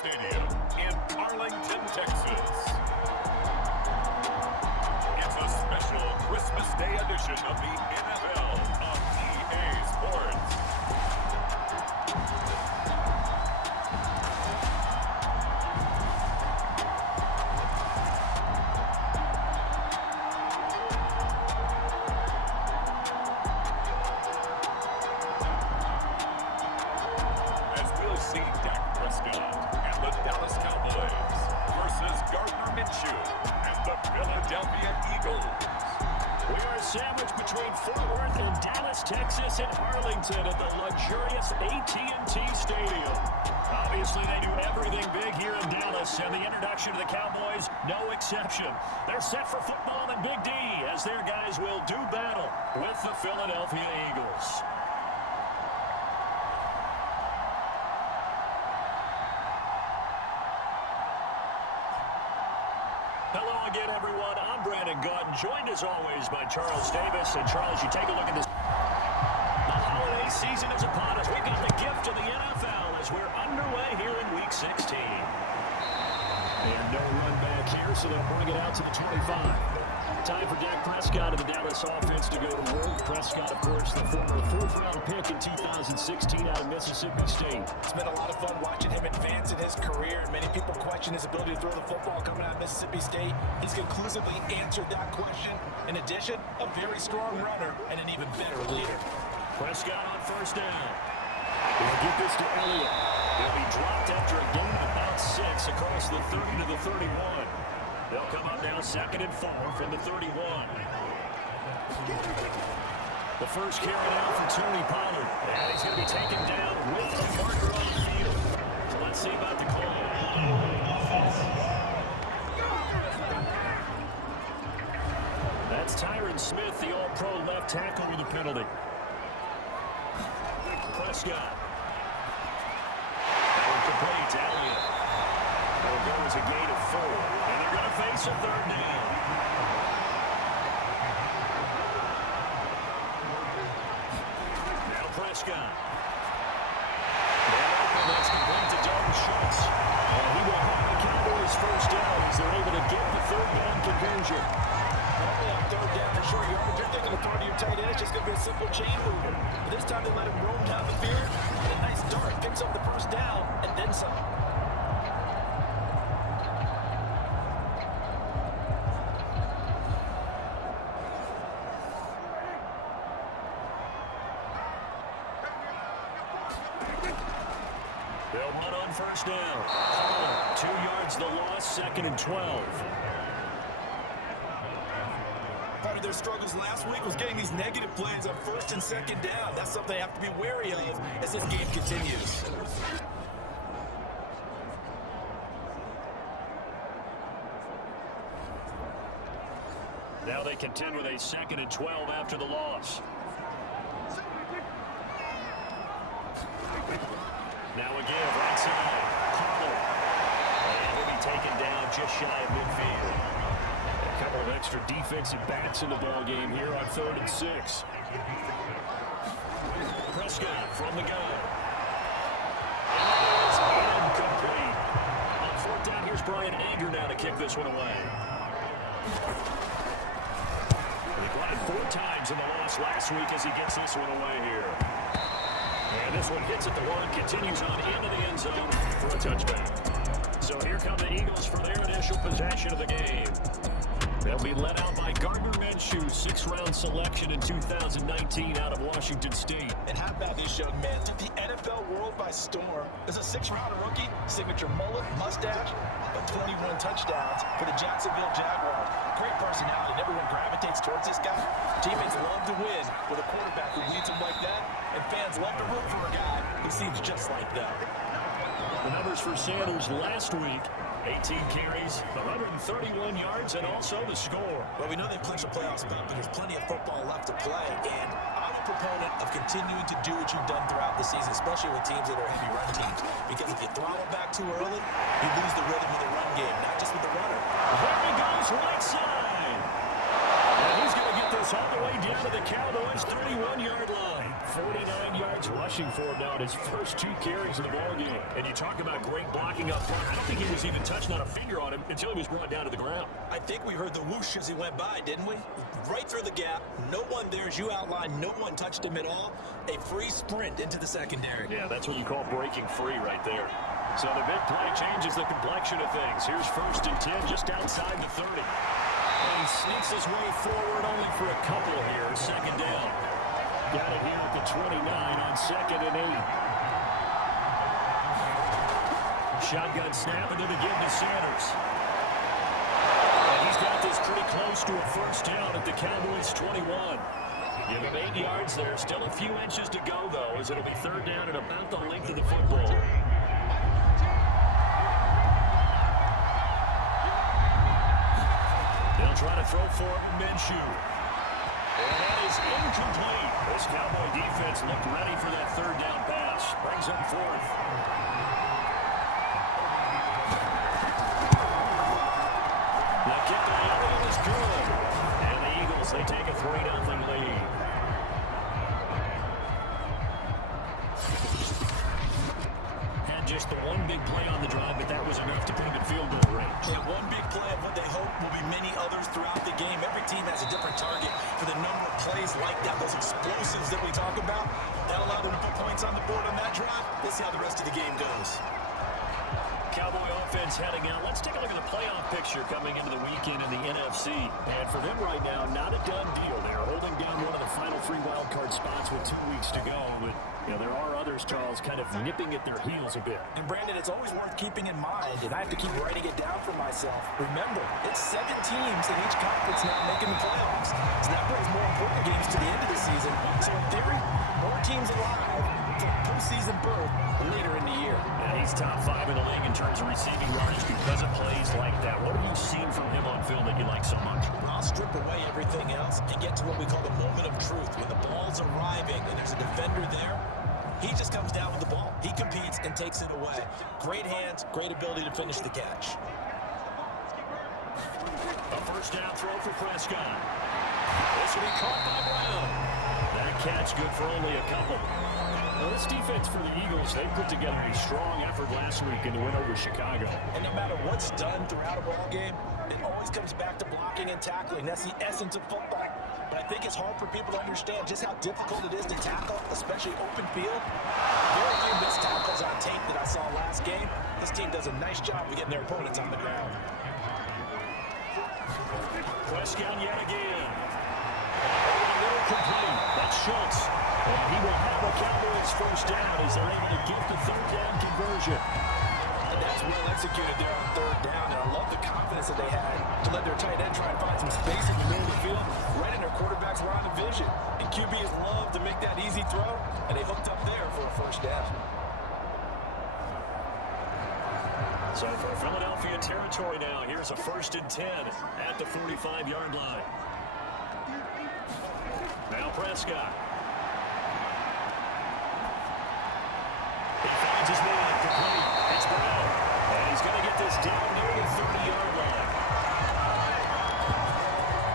Stadium in Arlington, Texas. It's a special Christmas Day edition of the NFL on EA Sports. See Dak Prescott and the Dallas Cowboys versus Gardner Minshew and the Philadelphia Eagles. We are sandwiched between Fort Worth and Dallas, Texas, and Arlington at the luxurious AT&T Stadium. Obviously, they do everything big here in Dallas, and the introduction of the Cowboys, no exception. They're set for football and Big D as their guys will do battle with the Philadelphia Eagles. Hello again, everyone. I'm Brandon Gunn, joined as always by Charles Davis. And Charles, you take a look at this. The holiday season is upon us. We've got the gift of the NFL as we're underway here in Week 16. And no run back here, so they'll bring it out to the 25. Time for Dak Prescott and the Dallas offense to go to work. Prescott, of course, the former fourth-round pick in 2016 out of Mississippi State. It's been a lot of fun watching him advance in his career. Many people question his ability to throw the football coming out of Mississippi State. He's conclusively answered that question. In addition, a very strong runner and an even better leader. Prescott on first down. We'll get this to Elliott. He'll be dropped after a gain of about 6 across the 30 to the 31. They'll come up now 2nd and 4 from the 31. The first carry now for Tony Pollard. And he's going to be taken down with a marker on the field. So let's see about the call. That's Tyron Smith, the all-pro left tackle with the penalty. Prescott. That one complete to Elliott. That'll go as a gain of 4. And they're going to face a 3rd down. Now Prescott. And that's complete to Dalton Schultz. And he will have the Cowboys first down as they're able to get the 3rd down conversion. Only on 3rd down for short yardage. You're thinking of throwing to your tight end. It's just going to be a simple chain mover. But this time they let him roam down the field. A nice dart picks up the first down and then some. They'll run on first down. 2 yards the loss, 2nd and 12. Part of their struggles last week was getting these negative plays on 1st and 2nd down. That's something they have to be wary of as this game continues. Now they contend with a 2nd and 12 after the loss. Now again, right side. Carter. And he'll be taken down just shy of midfield. A couple of extra defensive backs in the ball game here on 3rd and 6. Prescott from the gun. And it's incomplete. On 4th down, here's Brian Anger now to kick this one away. He got it 4 times in the loss last week as he gets this one away here. And this one hits at the 1, continues on into the end zone for a touchback. So here come the Eagles for their initial possession of the game. They'll be led out by Gardner Minshew, 6th-round selection in 2019 out of Washington State. And how about this young man? Took the NFL world by storm. As a 6th-round rookie, signature mullet, mustache, but 21 touchdowns for the Jacksonville Jaguars. Great personality. Everyone gravitates towards this guy. Teammates love to win with a quarterback who leads them like that, and fans love to root for a guy who seems just like them. The numbers for Sanders last week: 18 carries, 131 yards, and also the score. Well, we know they clinched a playoff spot, but there's plenty of football left to play. And I'm a proponent of continuing to do what you've done throughout the season, especially with teams that are heavy run teams. Because if you throttle back too early, you lose the rhythm of the run game, not just with the runner. There he goes, right side. And he's going to get this all the way down to the Cowboys' 31-yard line. 49 yards rushing for him now in his first 2 carries of the ballgame. And you talk about great blocking up front. I don't think he was even touched, not a finger on him, until he was brought down to the ground. I think we heard the whoosh as he went by, didn't we? Right through the gap. No one there, as you outlined. No one touched him at all. A free sprint into the secondary. Yeah, that's what you call breaking free right there. So the big play changes the complexion of things. Here's 1st and 10 just outside the 30. And he sneaks his way forward only for a couple here. 2nd down. Got it here at the 29 on 2nd and 8. Shotgun snap into the give to Sanders. And he's got this pretty close to a 1st down at the Cowboys' 21. Give him 8 yards there. Still a few inches to go, though, as it'll be 3rd down and about the length of the football. They'll try to throw for Minshew. And that is incomplete. This Cowboy defense looked ready for that 3rd down pass. Brings them 4th. The kick to the end is good. And the Eagles, they take a 3-0 lead. Had just the one big play on the drive, but that was enough to put him in field goal range. Yeah, one big play of what they hope will be many others throughout the game. Every team has a different target for the number of plays like that, those explosives that we talk about. That'll allow them to put points on the board on that drive. Let's see how the rest of the game goes. Cowboy offense heading out. Let's take a look at the playoff picture coming into the weekend in the NFC. And for them right now, not a done deal. They're holding down one of the final 3 wildcard spots with 2 weeks to go. But you know, there are others, Charles, kind of nipping at their heels a bit. And Brandon, it's always worth keeping in mind, and I have to keep writing it down for myself. Remember, it's 7 teams in each conference now making the playoffs. So that brings more important games to the end of the season. So in theory, more teams alive for postseason berth later in the year. Yeah, he's top 5 in the league in terms of receiving yardage because of plays like that. What have you seen from him on field that you like so much? I'll strip away everything else and get to what we call the moment of truth. When the ball's arriving and there's a defender there, he just comes down with the ball. He competes and takes it away. Great hands, great ability to finish the catch. A 1st down throw for Prescott. This will be caught by Brown. That catch good for only a couple. Well, this defense for the Eagles, they put together a strong effort last week in the win over Chicago. And no matter what's done throughout a ball game, it always comes back to blocking and tackling. That's the essence of football. But I think it's hard for people to understand just how difficult it is to tackle, especially open field. Very few missed tackles on tape that I saw last game. This team does a nice job of getting their opponents on the ground. Prescott yet again. A little complete. That's Schultz. And he will have a Cowboys 1st down as they're able to get the 3rd down conversion. And that's well executed there on 3rd down. And I love the confidence that they had to let their tight end try and find some space in the middle of the field, right in their quarterback's line of vision. And QBs love to make that easy throw, and they hooked up there for a 1st down. So for Philadelphia territory now, here's a 1st and 10 at the 45-yard line. Now Prescott. He finds his man complete. It's Brown. And he's going to get this down near the 30-yard line.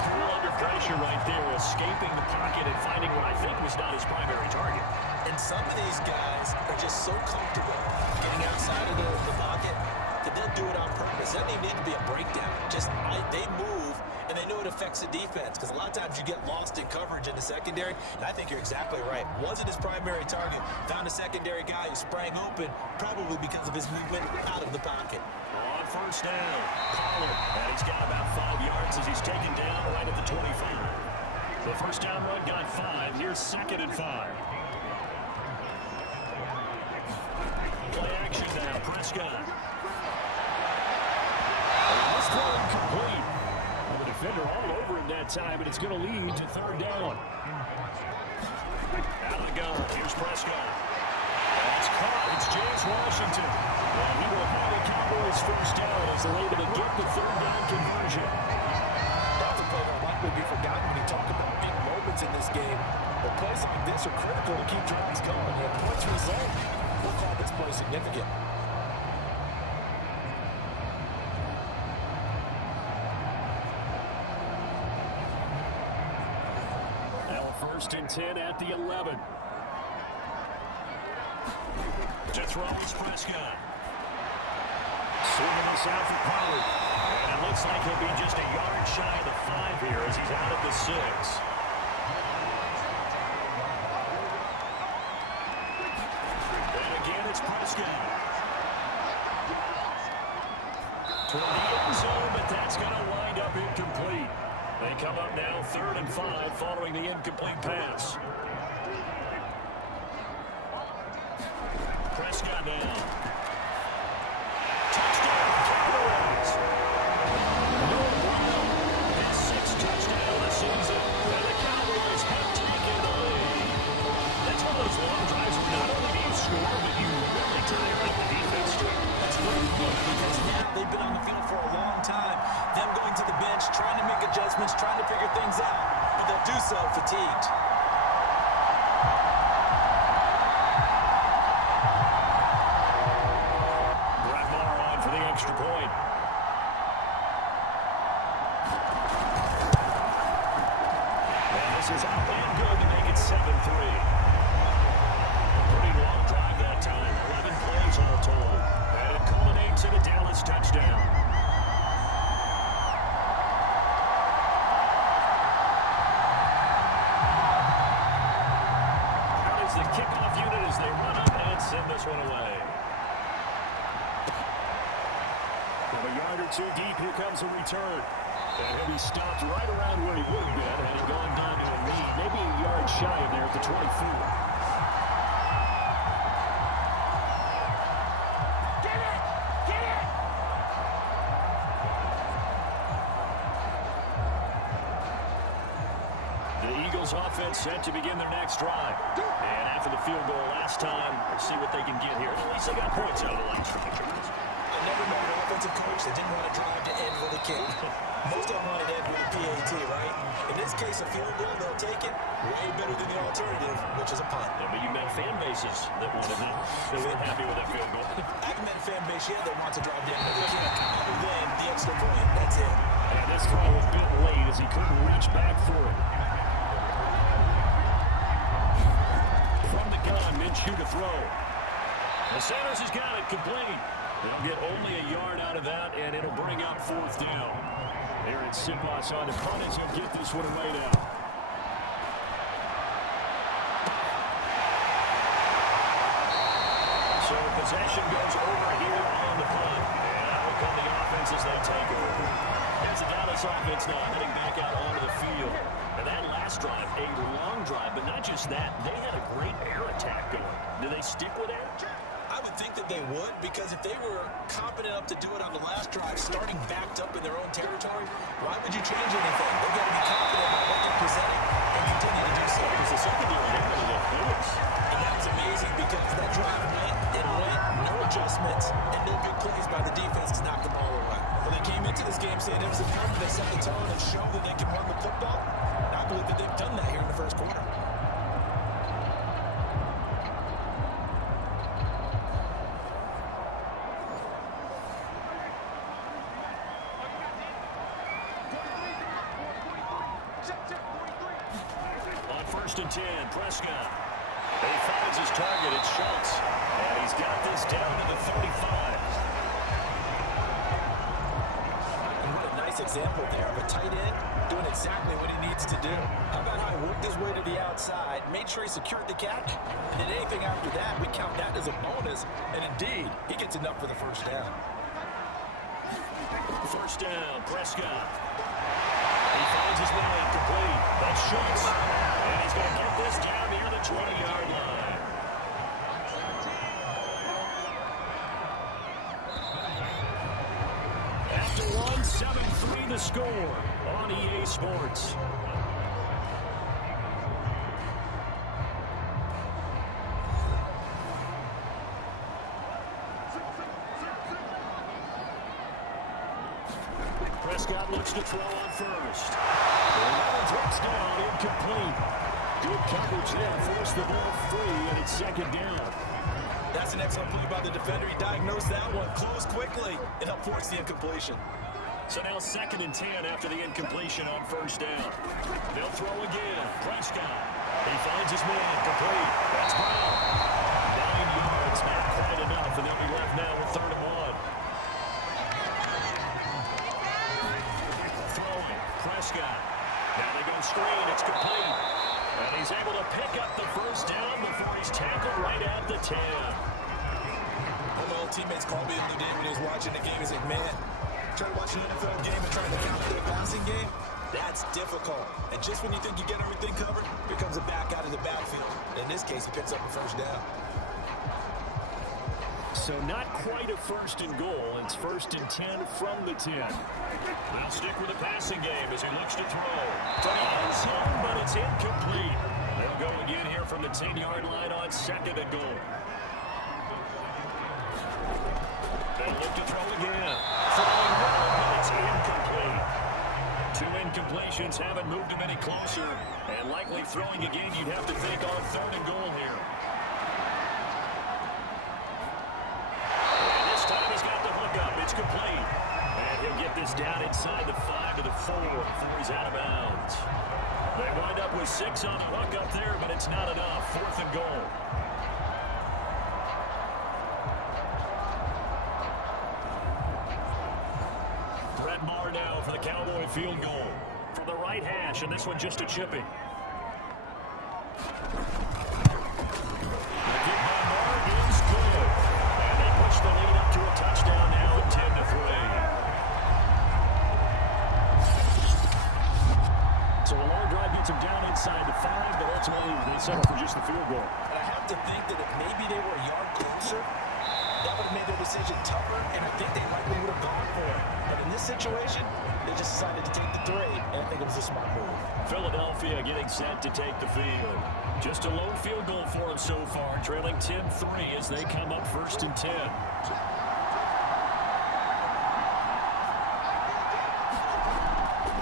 Cool under pressure right there, escaping the pocket and finding what I think was not his primary target. And some of these guys are just so comfortable getting outside of the pocket that they'll do it on purpose. That doesn't need to be a breakdown. Just they move, and they know it affects the defense, because a lot of times you get lost in coverage in the secondary, and I think you're exactly right. Wasn't his primary target. Found a secondary guy who sprang open, probably because of his movement out of the pocket. On 1st down, Pollard, and he's got about 5 yards as he's taken down right at the 25. The 1st down run got 5. Here's 2nd and 5. Play action now, Prescott. This throw incomplete. Well, the defender all over him that time, and it's going to lead to 3rd down. Out of the gun, here's Prescott. It's caught. It's James Washington. And he will have the Cowboys 1st down as they're able to get the 3rd down conversion. That's a play that likely be forgotten when you talk about big moments in this game. But plays like this are critical to keep drives going. And points result, we'll call this play significant. Now 1st and 10 at the 11. To throw is Prescott. Swinging this out for Pollard. And it looks like he'll be just a yard shy of the 5 here as he's out of the 6. And again, it's Prescott. Toward the end zone, but that's going to wind up incomplete. They come up now 3rd and 5 following the incomplete pass. Prescott now. Touchdown, Cowboys. Noah Brown, his 6th touchdown of the season. And the Cowboys have taken the lead. That's one of those long drives where not only do you score, but you really tire out the defense. That's great because now they've been on the field for a long time. Them going to the bench, trying to make adjustments, trying to figure things out. But they'll do so fatigued. Extra point. And this is up and good to make it 7-3. Pretty long drive that time. 11 plays all told. And it culminates in a Dallas touchdown. That is the kickoff unit as they run up and send this one away. From a yard or 2 deep, here comes a return. And he'll be stopped right around where he would have been had he gone down to a knee, maybe a yard shy of there at the 24. Get it! Get it! The Eagles offense set to begin their next drive. And after the field goal last time, we'll see what they can get here. At least they got points out of the last drive. Never met an offensive coach that didn't want to drive to end with a kick. Most of them wanted to end with a PAT, right? In this case, a field goal, they'll take it. Way better than the alternative, which is a punt. Yeah, but you met fan bases that wanted it. They weren't happy with that field goal. I've met a fan base, yeah, that wants to drive down with a kick. Other than the extra point, that's it. And this throw was bit late as he couldn't reach back for it. From the gun, Minshew to throw. The Sanders has got it complete. They'll get only a yard out of that, and it'll bring up 4th down. Here it's Sidlas on the punt as he'll get this one away now. So possession goes over here on the punt. And out will come the offense as they take over. As the Dallas offense now heading back out onto the field. And that last drive, a long drive, but not just that. They had a great air attack going. Do they stick with air? I would think that they would, because if they were confident enough to do it on the last drive, starting backed up in their own territory, why would you change anything? They've got to be confident about what they're presenting and continue to do so. Because the secondary handled it close. And that was amazing because that drive went, no adjustments, and no big plays by the defense to knock the ball away. Well, they came into this game saying it was important they set the tone and show that they can run the football. And I believe that they've done that here in the first quarter. On 1st and 10, Prescott. He finds his target, it's Schultz. And he's got this down to the 35. And what a nice example there of a tight end doing exactly what he needs to do. How about how he worked his way to the outside, made sure he secured the catch, and then anything after that, we count that as a bonus. And indeed, he gets enough for the 1st down. 1st down, Prescott. He finds his way complete. That's Schultz. And he's going to get this down near the 20-yard line. After one, 7-3 the score on EA Sports. Prescott looks to throw on 1st. And drops down, incomplete. Good coverage there, force the ball free, and it's 2nd down. That's an excellent play by the defender. He diagnosed that one, closed quickly, and helped force the incompletion. So now 2nd and 10 after the incompletion on 1st down. They'll throw again. Prescott. He finds his man complete. That's Brown. 9 yards, not quite 10. One of my old teammates called me the other day when he was watching the game. He's like, man, trying to watch an NFL game and trying to counter their passing game, that's difficult. And just when you think you get everything covered, here comes a back out of the backfield. In this case, he picks up a first down. So not quite a first and goal. It's 1st and 10 from the 10. They'll stick with the passing game as he looks to throw. To the end zone, but it's incomplete. They'll go again here from the 10-yard line on 2nd and goal. They'll look to throw again. Throwing well, but it's incomplete. 2 incompletions haven't moved him any closer. And likely throwing again, you'd have to think on 3rd and goal here. It's complete. And he'll get this down inside the 5 to the 4 before he's out of bounds. They wind up with 6 on the hook up there, but it's not enough. 4th and goal. Brett Maher now for the Cowboy field goal. From the right hash, and this one just a chipping. The kick by Maher is good. And they push the lead up to a touchdown now at 10-3. So a long drive gets him down inside the 5, but ultimately they settle for just the field goal. And I have to think that if maybe they were a yard closer, that would have made their decision tougher, and I think they likely would have gone for it. But in this situation, they just decided to take the 3, and I think it was a smart move. Philadelphia getting set to take the field. Just a lone field goal for them so far, trailing 10-3 as they come up 1st and 10.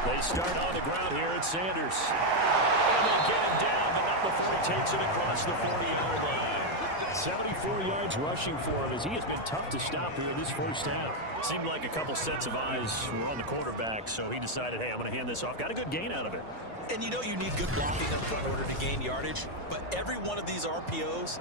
They start on the ground here at Sanders. And they'll get him down, but not before he takes it across the 40-yard line. 74 yards rushing for him as he has been tough to stop here in this first half. Seemed like a couple sets of eyes were on the quarterback, so he decided, hey, I'm going to hand this off. Got a good gain out of it. And you know you need good blocking up front in order to gain yardage, but every one of these RPOs,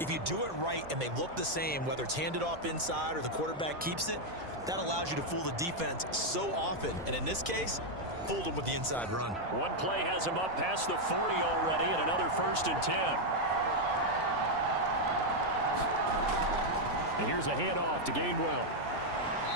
if you do it right and they look the same, whether it's handed off inside or the quarterback keeps it, that allows you to fool the defense so often. And in this case, fooled them with the inside run. One play has him up past the 40 already, and another 1st and 10. And here's a handoff to Gainwell.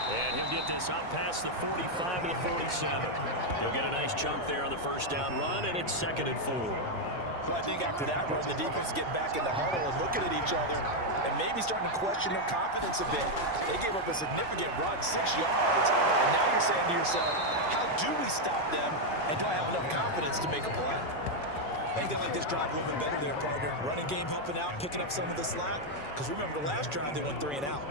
And he'll get this up past the 45 to the 47. He'll get a nice chunk there on the first down run, and it's 2nd and 4. Well, I think after that run, the defense get back in the huddle and looking at each other and maybe starting to question their confidence a bit. They gave up a significant run, 6 yards, and now you're saying to yourself, how do we stop them, and do I have enough confidence to make a play? I think they let this drive a little bit better there, partner. Running game helping out, picking up some of the slack, because remember the last drive they went 3 and out.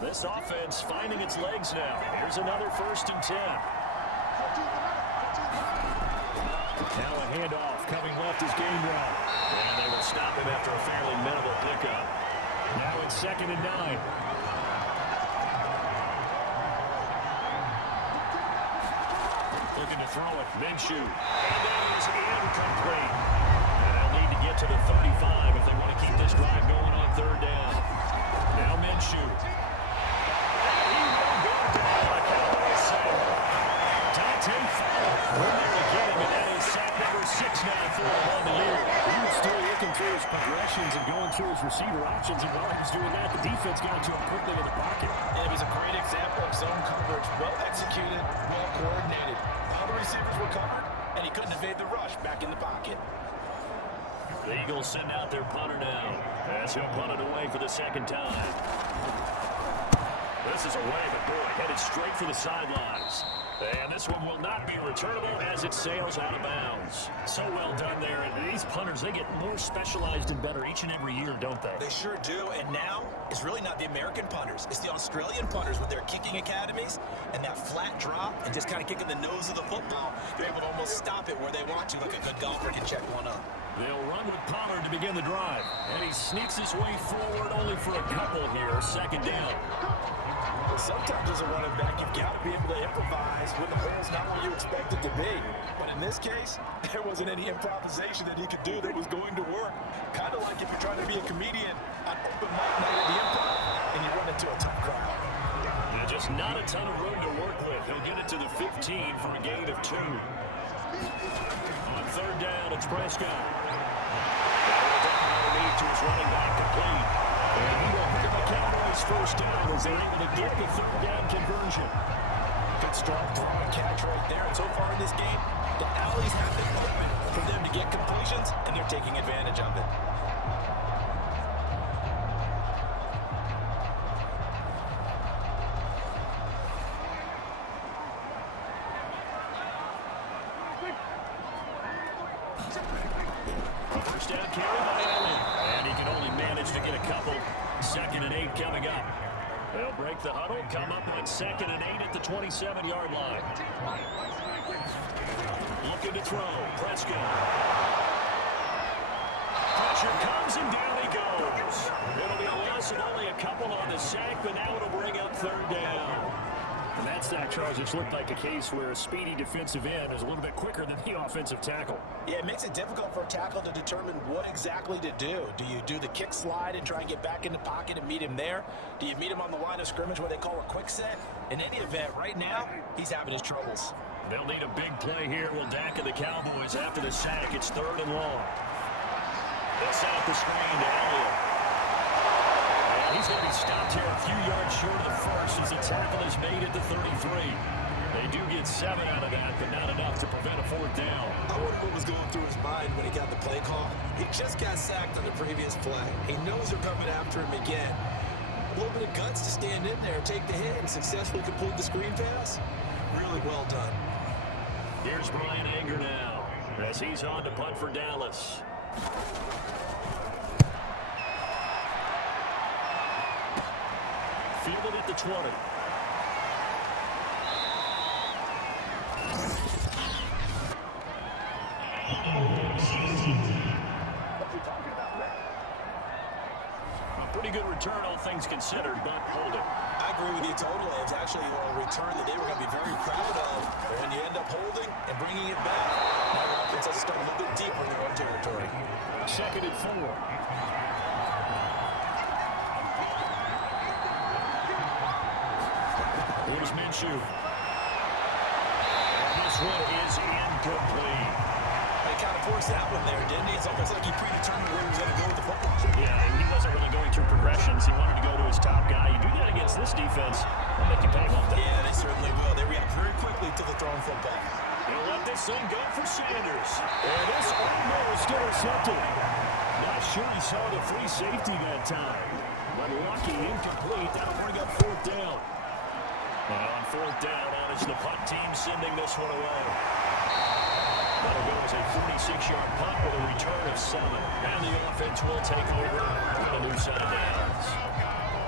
This offense finding its legs now. Here's another 1st and 10. Now a handoff coming left is Gainwell. And they will stop him after a fairly minimal pickup. Now it's 2nd and 9. Looking to throw it. Minshew. And that is incomplete. And they'll need to get to the 35 if they want to keep this drive going on 3rd down. Now Minshew. We're there to get him, and that is sack number 6 now for him on the year. He was still looking through his progressions and going through his receiver options, and while he was doing that, the defense got to him quickly in the pocket. And it was a great example of zone coverage, well executed, well coordinated. All the receivers were covered, and he couldn't evade the rush back in the pocket. The Eagles send out their punter now, as he'll punt it away for the 2nd time. This is away, but boy, headed straight for the sidelines. And this one will not be returnable as it sails out of bounds. So well done there. And these punters, they get more specialized and better each and every year, don't they? They sure do. And now, it's really not the American punters. It's the Australian punters with their kicking academies and that flat drop and just kind of kicking the nose of the football. They're able to almost stop it where they want to, like a good golfer can check one up. They'll run with Pollard to begin the drive. And he sneaks his way forward only for a couple here. 2nd down. Sometimes as a running back, you've got to be able to improvise when the hole's not where you expect it to be. But in in this case, there wasn't any improvisation that he could do that was going to work. Kind of like if you're trying to be a comedian on open mic night at the Improv and you run into a tough crowd. Yeah, just not a ton of room to work with. He'll get it to the 15 for a gain of 2. On third down, it's Prescott. Underneath to his running back, complete. And he will pick up the Cowboys first down as they're able to get the third down conversion. Good strong throw and catch right there. And so far in this game, the alleys have been open for them to get completions, and they're taking advantage of it. First down carry by Allen. And he can only manage to get a couple. 2nd and 8 coming up. They'll break the huddle, come up on 2nd and 8 at the 27-yard line. Looking to throw. Prescott. Pressure comes and down he goes. It'll be a loss of only a couple on the sack, but now it'll bring up third down. And that sack, Charles, just looked like a case where a speedy defensive end is a little bit quicker than the offensive tackle. Yeah, it makes it difficult for a tackle to determine what exactly to do. Do you do the kick slide and try and get back in the pocket and meet him there? Do you meet him on the line of scrimmage, what they call a quick set? In any event, right now, he's having his troubles. They'll need a big play here. Will Dak and the Cowboys after the sack. It's 3rd and long. They'll set up the screen to Elliott. He's going to be stopped here a few yards short of the first as the tackle is made at the 33. They do get 7 out of that, but not enough to prevent a 4th down. I wonder what was going through his mind when he got the play call. He just got sacked on the previous play. He knows they're coming after him again. A little bit of guts to stand in there, take the hit, and successfully complete the screen pass. Really well done. Here's Brian Anger now as he's on to punt for Dallas. Fielded at the 20. A pretty good return, all things considered, but hold it. I agree with you totally. It's actually a return that they were going to be very proud of. But when you end up holding and bringing it back, now your offense has to start a little bit deeper in their own territory. 2nd and 4. Here's Minshew. This one is incomplete. They kind of forced that one there, didn't he? It's almost like he predetermined where he was going to go with the football. Yeah, and he wasn't really going through progressions. He wanted to go to his top guy. You do that against this defense, they'll make you pay one thing. Yeah, they certainly will. They react very quickly to the thrown football. He'll let this one go for Sanders. And this almost intercepted. Not sure he saw the free safety that time. But lucky, incomplete. That'll bring up 4th down. And on 4th down, now it's the punt team sending this one away. That'll go as a 46-yard punt with a return of 7. And the offense will take over on a new set of downs.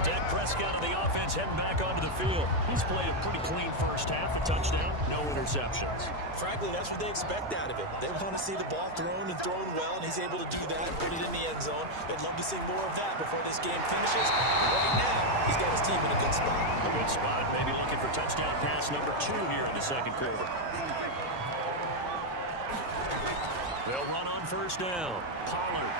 Dak Prescott of the offense heading back onto the field. He's played a pretty clean first half, a touchdown, no interceptions. Frankly, that's what they expect out of it. They want to see the ball thrown and thrown well, and he's able to do that, put it in the end zone. They'd love to see more of that before this game finishes. Right now, he's got his team in a good spot. A good spot, maybe looking for touchdown pass number 2 here in the 2nd quarter. They'll run on first down. Pollard.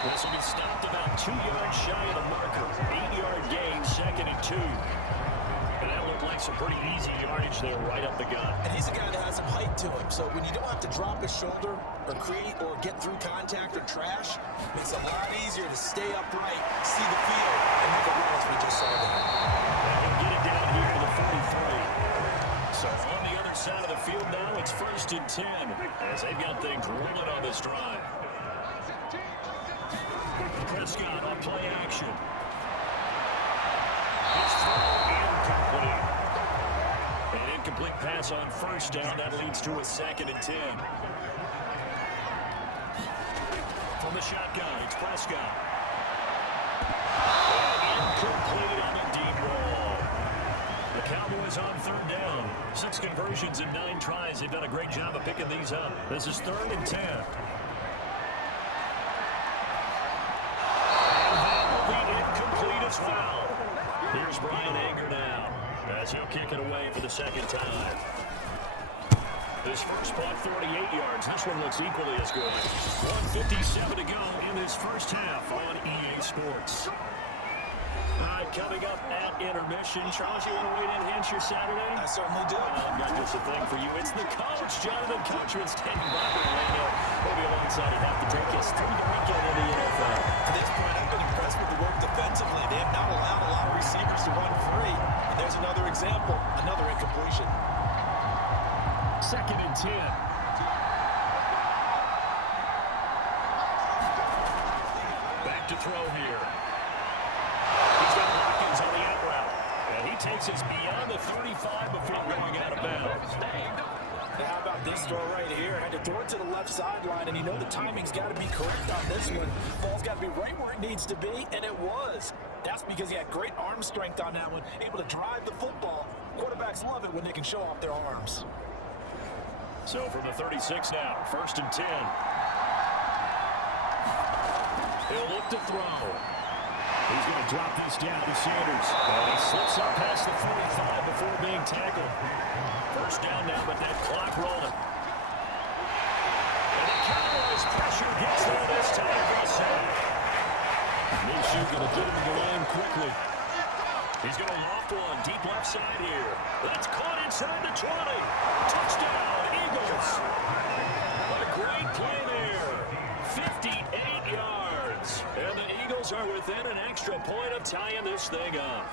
This will be stopped about 2 yards shy of the marker. 8-yard gain, 2nd and 2. And that looked like some pretty easy yardage there right up the gut. And he's a guy that has some height to him, so when you don't have to drop his shoulder or create or get through contact or trash, it makes it a lot easier to stay upright, see the field, and make a run as we just saw there. And he'll get it down here to the 43. So on the other side of the field now, it's 1st and 10 as they've got things rolling on this drive. Prescott on play action. His throw incomplete. An incomplete pass on first down. That leads to a 2nd and 10. From the shotgun, it's Prescott. Incomplete on the deep ball. The Cowboys on 3rd down. 6 conversions in 9 tries. They've done a great job of picking these up. This is 3rd and 10. Incomplete as foul. Here's Brian Anger now as he'll kick it away for the 2nd time. This first punt, 48 yards. This one looks equally as good. 1:57 to go in this first half on EA Sports. All right, coming up at intermission. Charles, you want to wait and enhance your Saturday? I certainly do. I've got just a thing for you. It's the coach, Jonathan Coachman, standing by for Orlando. He'll be alongside and have to take us through the weekend in the NFL. To this point, I've been impressed with the work defensively. They have not allowed a lot of receivers to run free. And there's another example, another incompletion. 2nd and 10. Back to throw here. He's got Hawkins on the out route. And he takes us beyond the 35 before going out of bounds. Now, how about this throw right here? Had to throw it to the left sideline, and you know the timing's got to be correct on this one. The ball's got to be right where it needs to be, and it was. That's because he had great arm strength on that one, able to drive the football. Quarterbacks love it when they can show off their arms. So from the 36 now, 1st and 10. He'll look to throw. He's going to drop this down to Sanders. And he slips up past the 45 before being tackled. First down now, but that clock rolling. And the Cowboys pressure gets there this time for a sack. Minshew going to get him in the line quickly. He's going to loft one deep left side here. That's caught inside the 20. Touchdown, Eagles. What a great play there. 58 yards. And the Eagles are within an extra point of tying this thing up.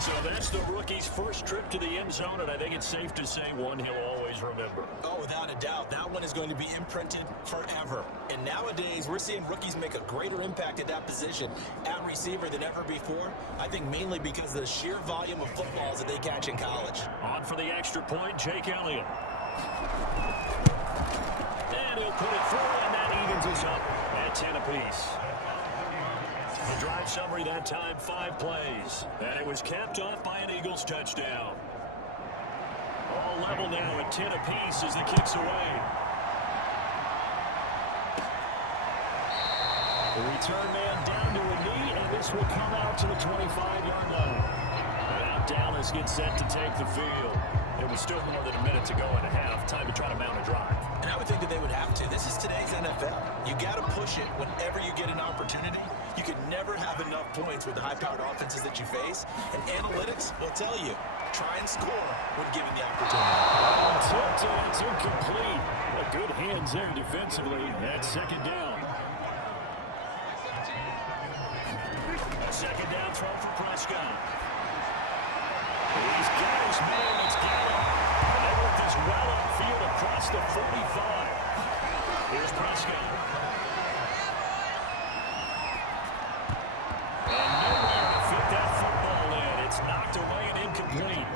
So that's the rookie's first trip to the end zone, and I think it's safe to say one he'll always remember. Oh, without a doubt. That one is going to be imprinted forever. And nowadays, we're seeing rookies make a greater impact at that position at receiver than ever before. I think mainly because of the sheer volume of footballs that they catch in college. On for the extra point, Jake Elliott. And he'll put it through, and that evens us up at 10 apiece. The drive summary that time, 5 plays. And it was capped off by an Eagles touchdown. All level now at 10 apiece as the kick's away. The return man down to a knee, and this will come out to the 25-yard line. And now Dallas gets set to take the field. It was still more than a minute to go and a half. Time to try to mount a drive. And I would think that they would have to. This is today's NFL. You got to push it whenever you get an opportunity. You can never have enough points with the high-powered offenses that you face. And analytics will tell you, try and score when given the opportunity. It's incomplete. But good hands there defensively. That's 2nd down. A 2nd down throw for Prescott. He's got his man. It's Gallup. And they work this well upfield across the 45. Here's Prescott. And nowhere to fit that football in. It's knocked away and incomplete.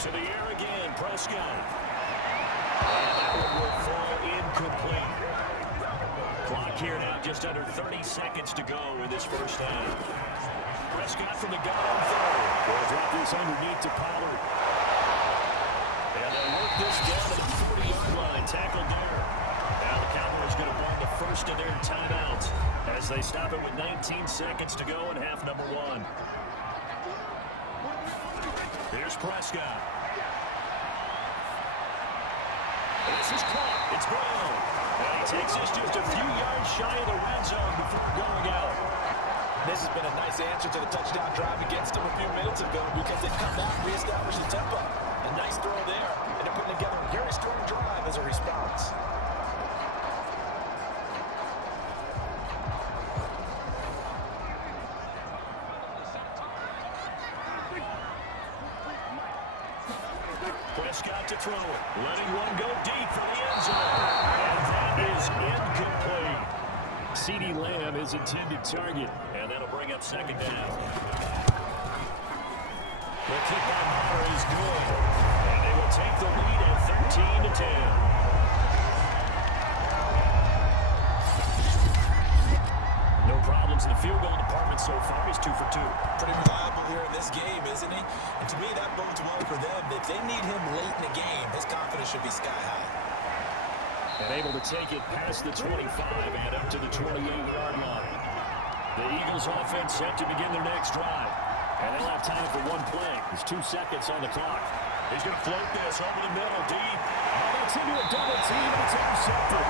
To the air again, Prescott. And that one will fall incomplete. Clock here now, just under 30 seconds to go in this first half. Prescott from the gun on third. We'll drop this underneath to Pollard. And they'll work this down to the 40-yard line. Tackled there. Now the Cowboys going to bring the first of their timeouts as they stop it with 19 seconds to go in half number 1. Here's Prescott. This is caught. It's Brown. And he takes us just a few yards shy of the red zone before going out. This has been a nice answer to the touchdown drive against them a few minutes ago because they've come back and reestablished the tempo. A nice throw there, and they're putting together a very strong drive as a response. Prescott to throw it, letting one go deep for the end zone. And that is incomplete. CeeDee Lamb is intended target, and that'll bring up 2nd down. The kick by Maher is good, and they will take the lead at 13-10. No problems in the field goal department so far. He's 2 for 2. Pretty reliable here in this game, isn't he? And to me, that bodes well for them. If they need him late in the game, his confidence should be sky high. And able to take it past the 25 and up to the 28-yard line. The Eagles offense set to begin their next drive. And they'll have time for one play. There's 2 seconds on the clock. He's going to float this over the middle, deep. Oh, that's into a double team. It's intercepted.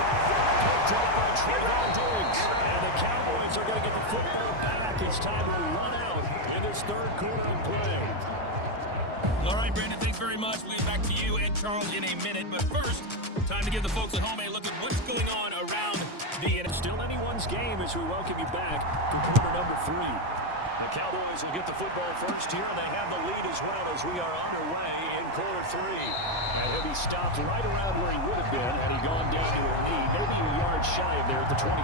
Picked up by Trayvon Diggs. And the Cowboys are going to get the football back. It's time to run out in this third quarter of play. All right, Brandon, thanks very much. We'll get back to you and Charles in a minute. But first, time to give the folks at home a look at what's going on around the... It's still anyone's game as we welcome you back to quarter number 3. The Cowboys will get the football first here. They have the lead as well as we are underway in quarter 3. And he'll be stopped right around where he would have been had he gone down to a lead, maybe a yard shy of there at the 24.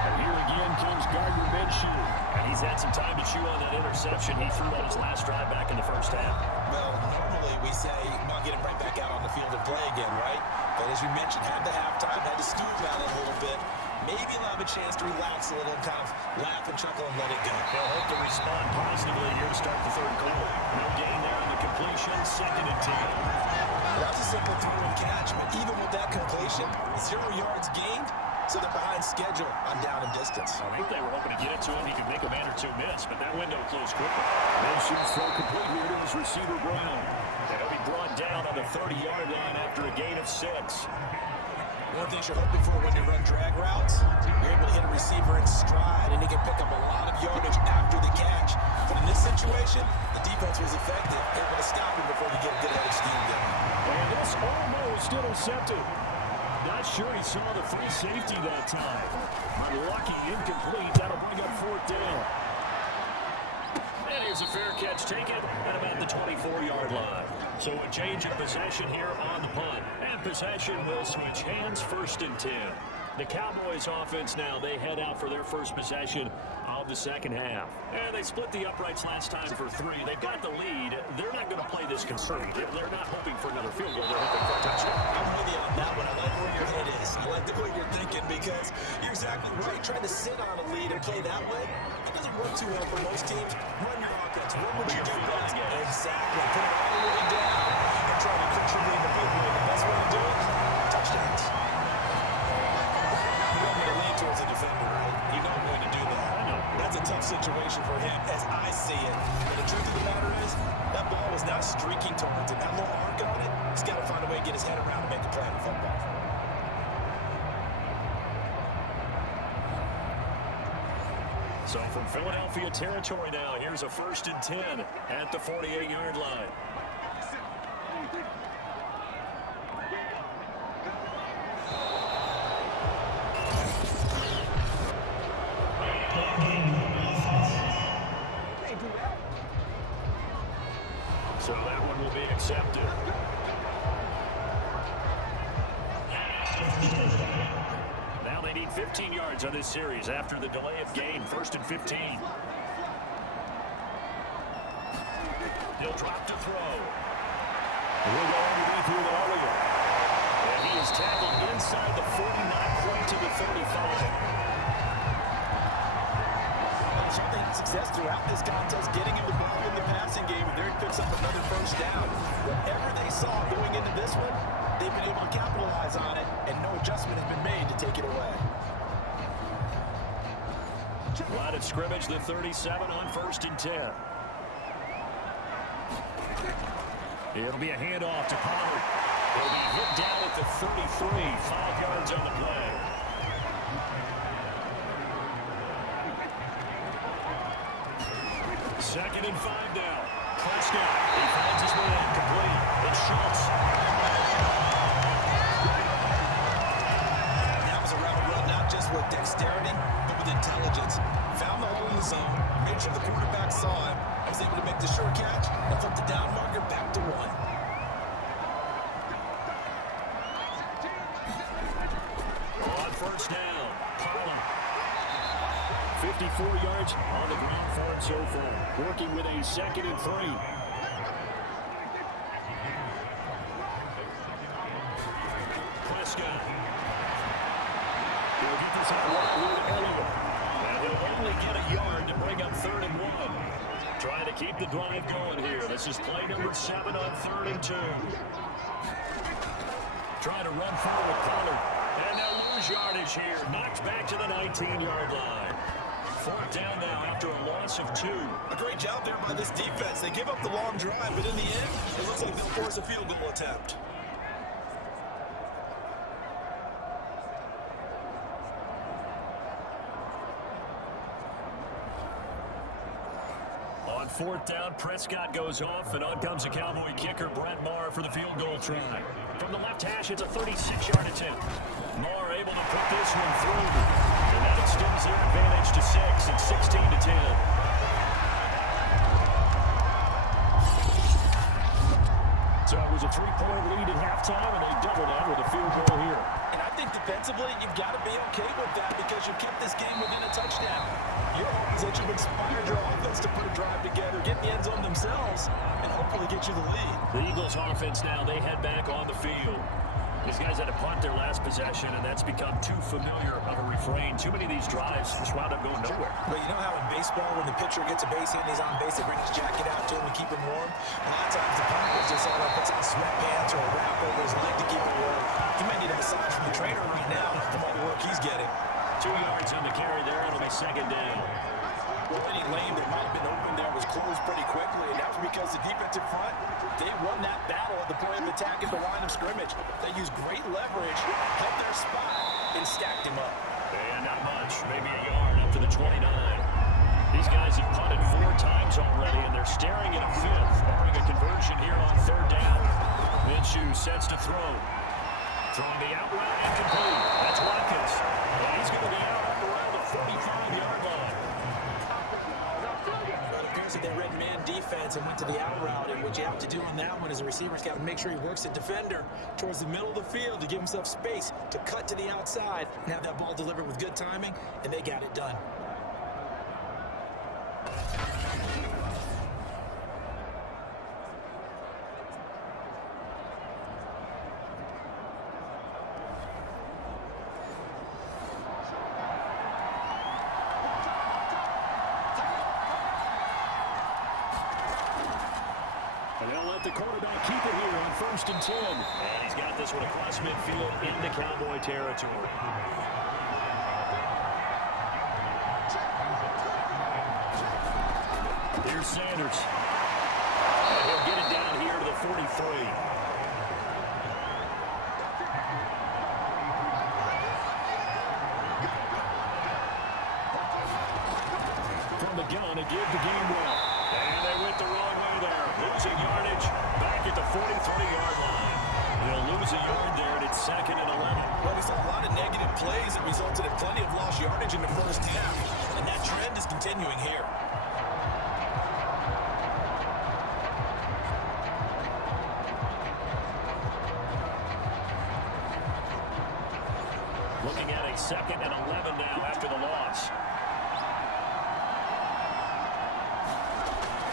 And here again comes Gardner Minshew. And he's had some time to chew on that interception he threw on his last drive back in the first half. Well, normally we say, well, get him right back out on the field and play again, right? But as you mentioned, had the halftime, had to stew about it a little bit. Maybe he'll have a chance to relax a little, kind of laugh and chuckle and let it go. They'll hope to respond positively here to start the third quarter. No gain there on the completion, 2nd and 10. That's a simple throw and catch, but even with that completion, 0 yards gained, so they're behind schedule on down and distance. I think they were hoping to get it to him. He could make a man or two miss, but that window closed quickly. Minshew's throw complete here to his receiver, Brown. They'll be brought down on the 30-yard line after a gain of 6. One thing you're hoping for when you run drag routes, you're able to hit a receiver in stride, and he can pick up a lot of yardage after the catch. But in this situation, the defense was effective, able to stop him before he get a good head of steam going. And this almost intercepted. Not sure he saw the free safety that time. Unlucky, incomplete. That'll bring up 4th down. And here's a fair catch taken at about the 24-yard line. So a change of possession here on the punt. And possession will switch hands, 1st and 10. The Cowboys offense now, they head out for their first possession of the second half. And they split the uprights last time for 3. They've got the lead. They're not going to play this conservative. They're not hoping for another field goal. They're hoping for a touchdown. I'm with you on that one. I like where your head is. I like the way you're thinking because you're exactly right. Trying to sit on a lead and play that way, it doesn't work too well for most teams. Run your offense. What would you do best? Exactly. Put it all the way down and try to put your lead in the big way. The best way to do it, touchdowns. You want me to lean towards a defender, right? You know I'm going to do that. I know. That's a tough situation for him as I see it. But the truth of the matter is, that ball was not streaking towards him. That little arc on it, he's got to find a way to get his head around and make a play in football. So from Philadelphia territory now, here's a 1st and 10 at the 48-yard line. So that one will be accepted. Now they need 15 yards on this series after the delay of game. 1st and 15. He'll drop to throw. He'll go underneath here with Elliott. And he is tackled inside the 40, not quite to the 35. Something success throughout this contest, getting him the ball in the passing game, and there he picks up another 1st down. Whatever they saw going into this one, they've been able to capitalize on it, and no adjustment has been made to take it away. Line of scrimmage, the 37 on 1st and 10. It'll be a handoff to Pollard. He'll be hit down at the 33, 5 yards on the play. Second and 5 now. Prescott, he finds his way in, complete. It's Schultz. That was a rapid run, not just with dexterity, but with intelligence. Found the hole in the zone, made sure the quarterback saw him, and was able to make the sure catch and flip the down marker back to 1. On 1st down, Pollard. 54 yards on the ground for it so far. Working with a 2nd and 3. Prescott. He'll get this out wide with Elliott. And he'll only get a yard to bring up 3rd and 1. Trying to keep the drive going here. This is play number 7 on 3rd and 2. Trying to run forward, Pollard. And they'll lose yardage here. Knocked back to the 19-yard line. Fourth down now after a loss of 2. A great job there by this defense. They give up the long drive, but in the end, it looks like they'll force a field goal attempt. On fourth down, Prescott goes off, and on comes the Cowboy kicker, Brett Maher, for the field goal try. From the left hash, it's a 36-yard attempt. Maher able to put this one through, and that extends their advantage to 6. It's 16-10. So it was a 3-point lead at halftime, and they doubled that with a field goal here. And I think defensively, you've got to be okay with that because you kept this game within a touchdown. Your hope is that you've inspired your offense to put a drive together, get in the end zone themselves, and hopefully get you the lead. The Eagles offense now, they head back on the field. These guys had to punt their last possession, and that's become too familiar of a refrain. Too many of these drives just wound up going nowhere. But you know how in baseball, when the pitcher gets a base hit and he's on base, they bring his jacket out to him to keep him warm? A lot of times the punter just all up, puts on sweatpants or a wrap over his leg to keep him warm. He may need a massage from the trainer right now from all the work he's getting. 2 yards on the carry there. It'll be second down. Well, any lane that might have been open there was closed pretty quickly, and that was because the defensive front, they won that battle at the point of attack at the line of scrimmage. They used great leverage, held their spot, and stacked him up. And not much, maybe a yard up to the 29. These guys have punted 4 times already, and they're staring at a 5th, barring a conversion here on third down. Minshew sets to throw. Throwing the out route incomplete. That's Watkins. And he's going to be out around the 45-yard line. Well, it appears that they read man defense and went to the out route, and what you have to do on that one is the receiver's got to make sure he works the defender towards the middle of the field to give himself space to cut to the outside and have that ball delivered with good timing, and they got it done. And they'll let the quarterback keep it here on 1st and 10. And he's got this one across midfield into Cowboy territory. Here's Sanders. And he'll get it down here to the 43. From the gun to give the game well. And they went the wrong way there. Losing yardage back at the 43-yard line. They'll lose a yard there, and it's 2nd and 11. Well, we saw a lot of negative plays that resulted in plenty of lost yardage in the first half, and that trend is continuing here. Looking at a 2nd and 11 now after the loss.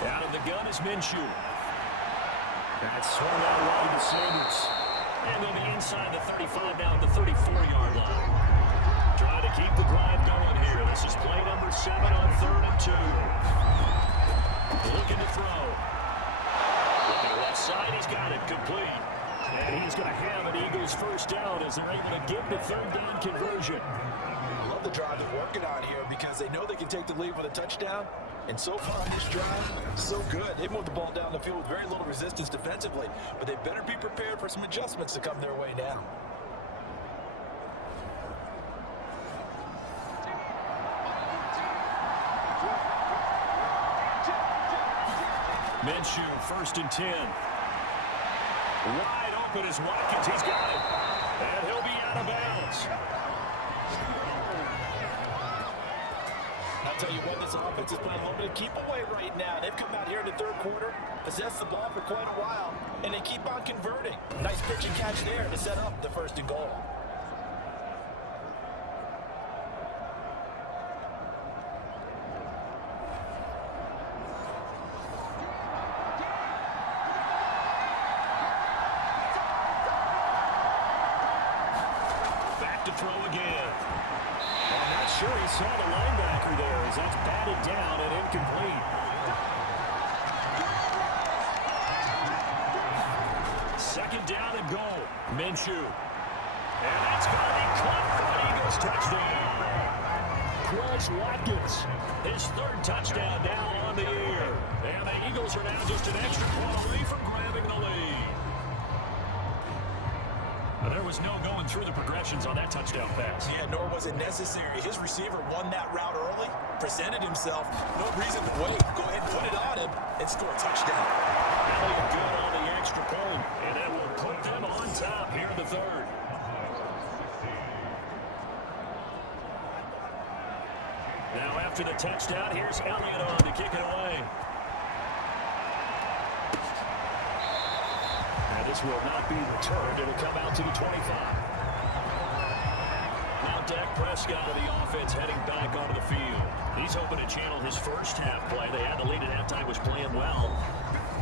Out of the gun is Minshew. That's swung out wide to Sanders. And they'll be inside the 35 now at the 34-yard line. Trying to keep the drive going here. This is play number 7 on 3rd and 2. Looking to throw. Looking left side, he's got it complete. And he's going to have an Eagles first down as they're able to get the 3rd down conversion. I love the drive they're working on here because they know they can take the lead with a touchdown. And so far in this drive, so good. They moved the ball down the field with very little resistance defensively, but they better be prepared for some adjustments to come their way now. Minshew, 1st and 10. Wide open is Watkins. He's got it. And he'll be out of bounds. I'll tell you what, this offense is playing a little bit of keep away right now. They've come out here in the 3rd quarter, possessed the ball for quite a while, and they keep on converting. Nice pitch and catch there to set up the 1st and goal. Back to throw again. I'm not sure he saw the linebacker there as that's batted down and incomplete. 2nd down and goal. Minshew. And that's going to be caught for an Eagles touchdown. Quez Watkins. His third touchdown now on the year. And the Eagles are now just an extra point away from grabbing the lead. There was no going through the progressions on that touchdown pass. Yeah, nor was it necessary. His receiver won that route early, presented himself. No reason to wait. Go ahead and put it on him and score a touchdown. Elliott good on the extra point, and it will put them on top here in the third. Now after the touchdown, here's Elliott on to kick it away. And this will not be returned. It'll come out to the 25. Now Dak Prescott of the offense heading back onto the field. He's hoping to channel his first half play. They had the lead at halftime, was playing well.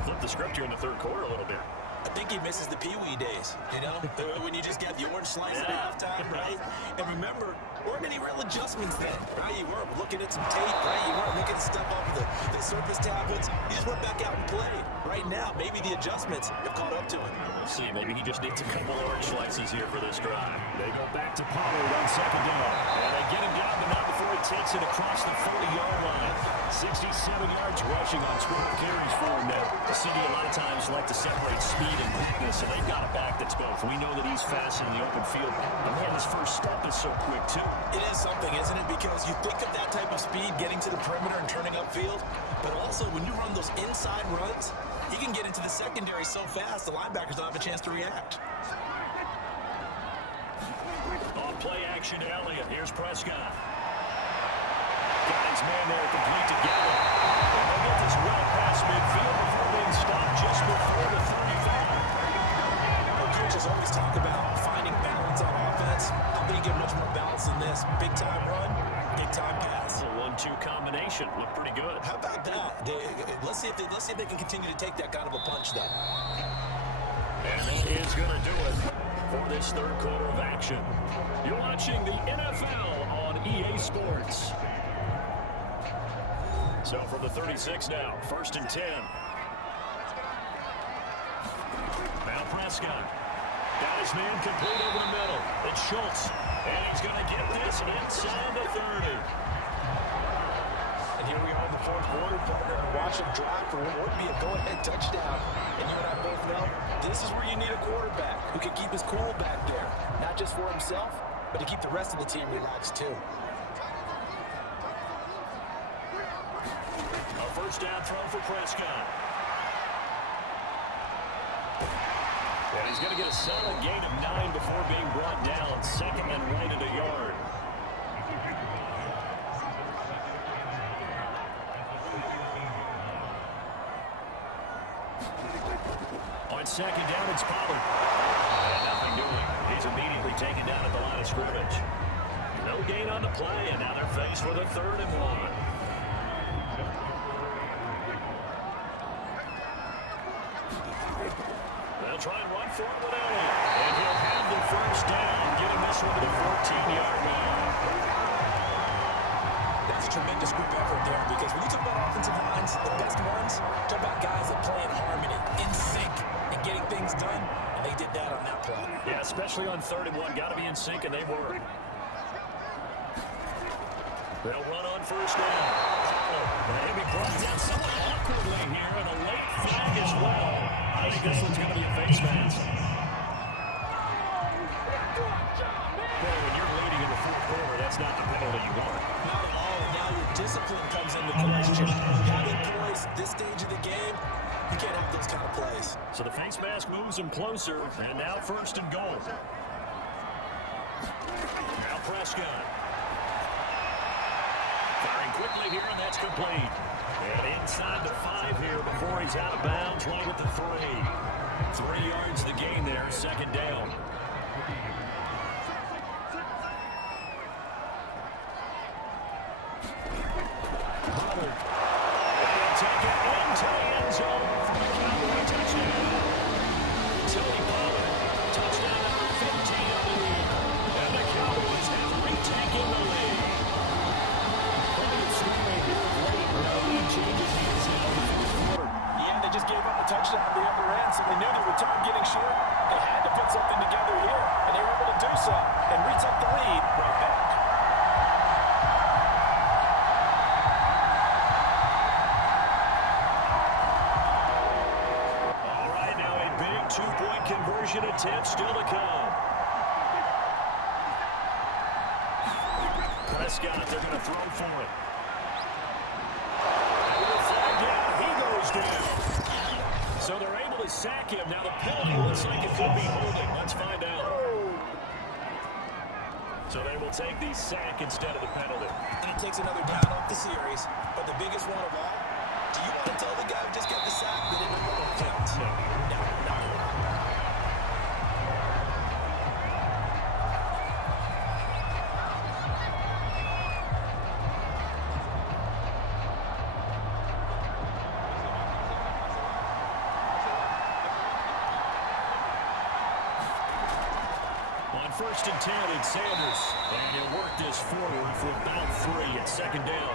Flip the script here in the third quarter a little bit. I think he misses the Pee-wee days, you know, when you just got the orange slice at halftime, right? And remember, weren't any real adjustments then, right? You weren't looking at some tape, right? You weren't looking at stuff off of the surface tablets. You just went back out and played. Right now, maybe the adjustments have caught up to him. We'll see. Maybe he just needs a couple orange slices here for this drive. They go back to Pollard on second down. And they get him down, but not before he takes it across the 40-yard line. 67 yards rushing on 12 carries for him now. The city a lot of times like to separate speed and quickness, and they've got a back that's both. We know that he's fast in the open field. But man, his first step is so quick, too. It is something, isn't it? Because you think of that type of speed getting to the perimeter and turning upfield, but also when you run those inside runs, he can get into the secondary so fast the linebackers don't have a chance to react. On play action to Elliott. Here's Prescott. Got his man there complete to Gallup. And they'll get this well past midfield before being stopped just before the 35. Our coaches always talk about finding balance on offense. How can you get much more balance than this? Big time run, big time pass. A 1-2 combination. Looked pretty good. How about that? Let's see if they can continue to take that kind of a punch then. And that is going to do it for this third quarter of action. You're watching the NFL on EA Sports. So from the 36 now, 1st and 10. Now Prescott. Got his man complete over the middle. It's Schultz. And he's going to get this inside the 30. And here we are in the fourth quarter, partner. Watch him drive for what would be a go-ahead touchdown. And you and I both know this is where you need a quarterback who can keep his cool back there. Not just for himself, but to keep the rest of the team relaxed too. A first down throw for Prescott. And he's going to get a solid gain of 9 before being brought down. Second and right at a yard. On second down, it's Pollard. And nothing doing. He's immediately taken down at the line of scrimmage. No gain on the play, and now they're faced with a 3rd and 1. They'll try and run for it with Elliott. And he'll have the first down, getting this one to the 14-yard line. That's a tremendous group effort there, because when you talk about offensive lines, the best ones, talk about guys that play in harmony, in sync, and getting things done, and they did that on that play. Yeah, especially on 3rd and 1. Got to be in sync, and they were. They'll run on first down. He'll be brought down somewhat awkwardly here, and a late flag as well. I think this one's going to be a face mask. Boy, when you're leading in the fourth quarter, that's not the penalty you want. Not at all, and now your discipline comes into question. Having poise this stage of the game, you can't have those kind of plays. So the face mask moves him closer, and now 1st and goal. Now Prescott. Firing quickly here, and that's complete. And inside the 5 here before he's out of bounds, along with the 3. 3 yards the gain there, 2nd down. Pollard. They'll take it into the end zone for the Cowboy touchdown. Tilly Pollard, touchdown number 15 on the year. And the Cowboys have retaken the lead. Changes hands now in the fourth quarter. Yeah, they just gave up a touchdown at the upper end, so they knew that with time getting short, they had to put something together here, and they were able to do so and retake the lead right back. Two-point conversion attempt still to come. Prescott, they're going to throw for it. And with a flag down, he goes down. So they're able to sack him. Now the penalty looks like it could be holding. Let's find out. So they will take the sack instead of the penalty. And he takes another down off the series. But the biggest one of all, do you want to tell the guy who just got the sack that it didn't count? No. First and 10, it's Sanders. And he'll work this forward for about 3 at second down.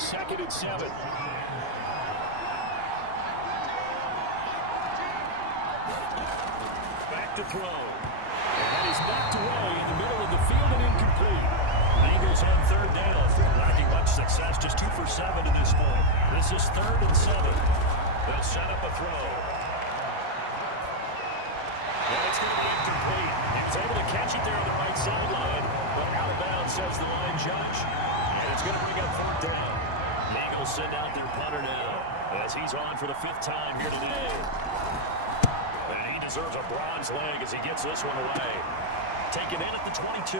Second and 7. Back to throw. And he's knocked away in the middle of the field and incomplete. Eagles on third down. Lacking much success, just 2 for 7 to this point. This is 3rd and 7. They'll set up a throw. And it's going to be incomplete. He was able to catch it there on the right sideline, but out of bounds, says the line judge. And it's going to bring up 4th down. The Eagles send out their punter now, as he's on for the 5th time here today. And he deserves a bronze leg as he gets this one away. Taken in at the 22.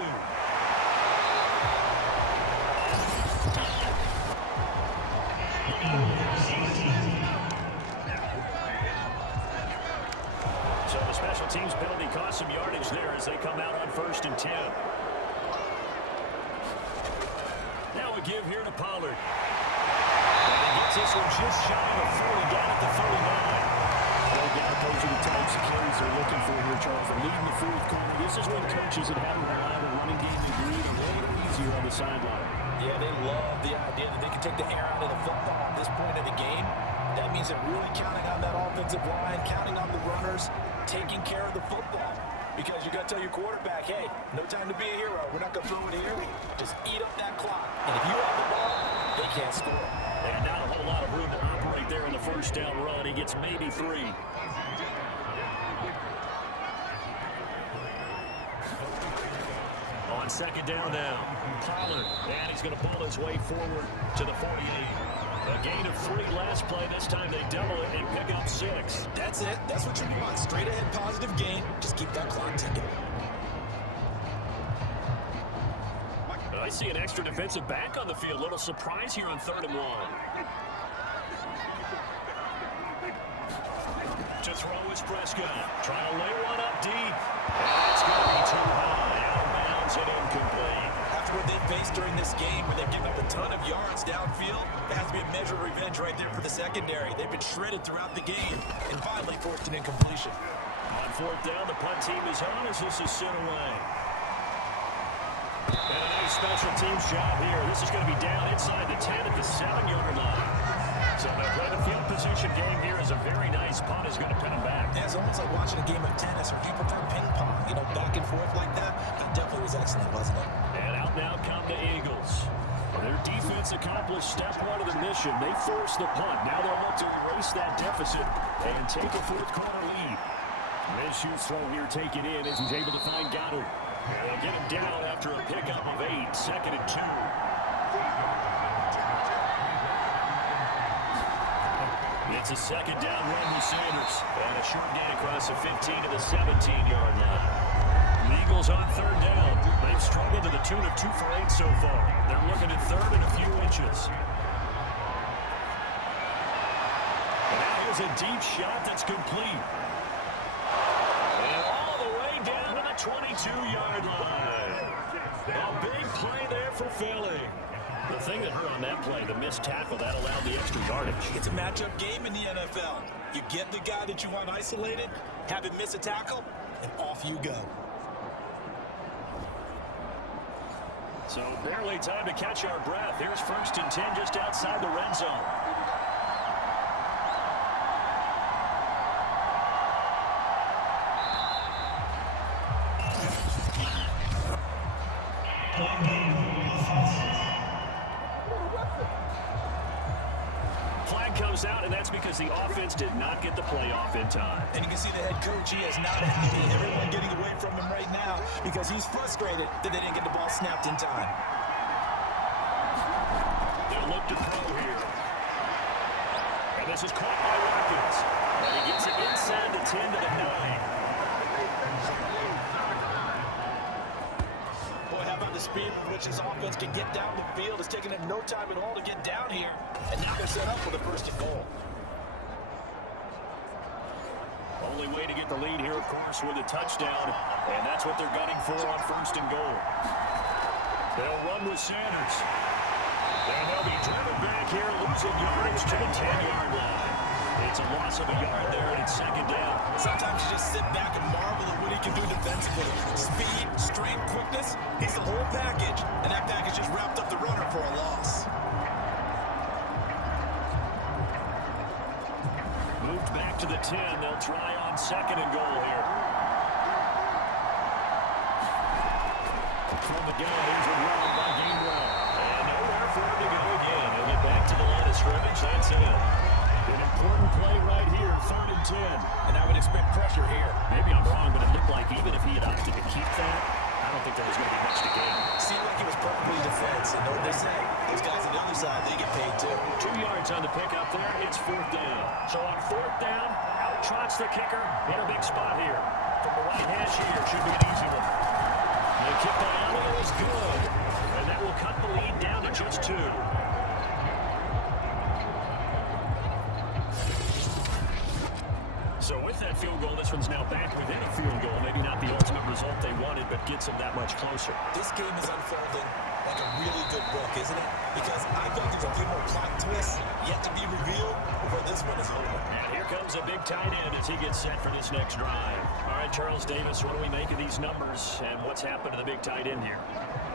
So the special teams penalty cost some yardage there as they come out on 1st and 10. Now a give here to Pollard. And he gets this one just shy of 40 down at the 39. Those are the types of carries they're looking for here, Charles. They're leading the 4th quarter. This is when coaches that have a reliable running game agree to a little easier on the sideline. Yeah, they love the idea that they can take the air out of the football at this point of the game. That means they're really counting on that offensive line, counting on the runners, taking care of the football. Because you got to tell your quarterback, hey, no time to be a hero. We're not going to throw it here. Just eat up that clock. And if you have the ball, they can't score. And not a whole lot of room to operate there in the 1st down run. He gets maybe 3. On 2nd down now, Pollard, and he's going to pull his way forward to the 48. A gain of 3 last play. This time they double it and pick up 6. That's it. That's what you want. Straight ahead positive gain. Just keep that clock ticking. I see an extra defensive back on the field. Little surprise here on 3rd and 1. To throw is Prescott. Trying to lay one up deep. It's going to be too high. Out of bounds and incomplete. After what they've faced during this game, where they've given up a ton of yards downfield, there has to be a measure of revenge right there for the secondary. They've been shredded throughout the game and finally forced an incompletion. On 4th down, the punt team is on as this is sent away. And a nice special teams job here. This is going to be down inside the 10 at the 7-yard line. So they play the field position game here as a very nice punt is going to put him back. Yeah, it's almost like watching a game of tennis, or do you prefer ping pong? You know, back and forth like that? That definitely was excellent, wasn't it? And out now come the Eagles. Their defense accomplished step 1 of the mission. They forced the punt. Now they'll look to erase that deficit and take a 4th quarter lead. Minshew's throw here taken in as he's able to find Goddard. They'll get him down after a pickup of 8, 2nd and 2. It's a 2nd down run with Sanders. And a short gain across the 15 to the 17-yard line. The Eagles on 3rd down. They've struggled to the tune of 2 for 8 so far. They're looking at 3rd and a few inches. And now here's a deep shot that's complete. And all the way down to the 22-yard line. A big play there for Philly. The thing that hurt on that play, the missed tackle, that allowed the extra yardage. It's a matchup game in the NFL. You get the guy that you want isolated, have him miss a tackle, and off you go. So barely time to catch our breath. Here's 1st and 10 just outside the red zone. Flag comes out, and that's because the offense did not get the play off in time. And you can see the head coach, he is not happy. Everyone getting away from him right now because he's frustrated that they didn't get the ball snapped in time. They'll look to throw here. And this is caught by Watkins. And he gets it inside the 10 to the 9. Boy, how about the speed with which this offense can get down the field? It's taken them no time at all to get down here. And now they're set up for the first and goal. Only way to get the lead here, of course, with a touchdown. And that's what they're gunning for on first and goal. They'll run with Sanders. And they'll be driven back here, losing yardage to the 10-yard line. It's a loss of a yard there, and it's second down. Sometimes you just sit back and marvel at what he can do defensively. Speed, strength, quickness, he's the whole package. And that package just wrapped up the runner for a loss. Moved back to the 10. They'll try on second and goal here. From the gun, here's a run by Gainwell. And nowhere for him to go again. He'll get back to the line of scrimmage. That's it. An important play right here, 3rd and 10. And I would expect pressure here. Maybe I'm wrong, but it looked like even if he had opted to keep that, I don't think there was going to be much to gain. Seemed like he was perfectly defensive. And know what they say? Those guys on the other side, they get paid too. 2 yards on the pickup there. It's 4th down. So on 4th down, out trots the kicker in a big spot here. From the right hash here, should be an easy one. The kick by Elliott is good. And that will cut the lead down to just 2. So with that field goal, this one's now back within a field goal. Maybe not the ultimate result they wanted, but gets them that much closer. This game is unfolding like a really good book, isn't it? Because I thought there's a few more plot twists yet to be revealed before this one is over. And here comes a big tight end as he gets set for this next drive. All right, Charles Davis, what do we make of these numbers, and what's happened to the big tight end here?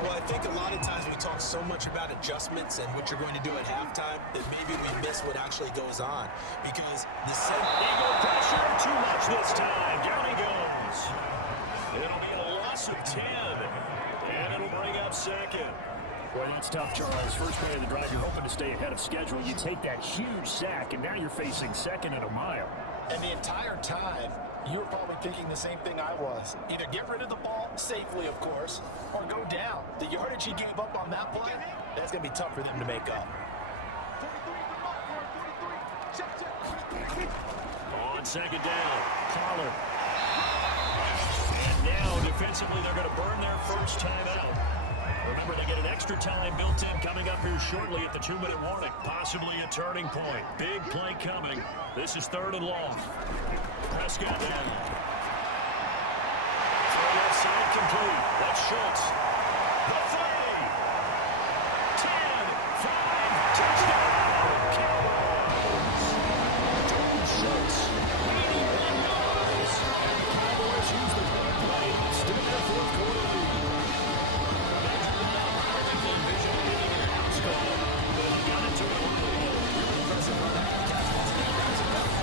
Well, I think a lot of times we talk so much about adjustments and what you're going to do at halftime that maybe we miss what actually goes on. Because the Eagle pressure, too much this time. Down he goes. It'll be a loss of 10. And it'll bring up second. Boy, that's tough, Charles. First play of the drive, you're hoping to stay ahead of schedule. You take that huge sack, and now you're facing second and a mile. And the entire time, you were probably thinking the same thing I was. Either get rid of the ball, safely, of course, or go down. The yardage he gave up on that play, that's going to be tough for them to make up. On second down, Collar. And now, defensively, they're going to burn their first time out. Remember, they get an extra time built in coming up here shortly at the 2-minute warning. Possibly a turning point. Big play coming. This is 3rd and long. Prescott in. Throw left side complete. That's Schultz. The 30. 10. 5. Touchdown. Cowboys. Dalton Schultz. 81 yards. Cowboys use the big play to extend their 4th quarter lead.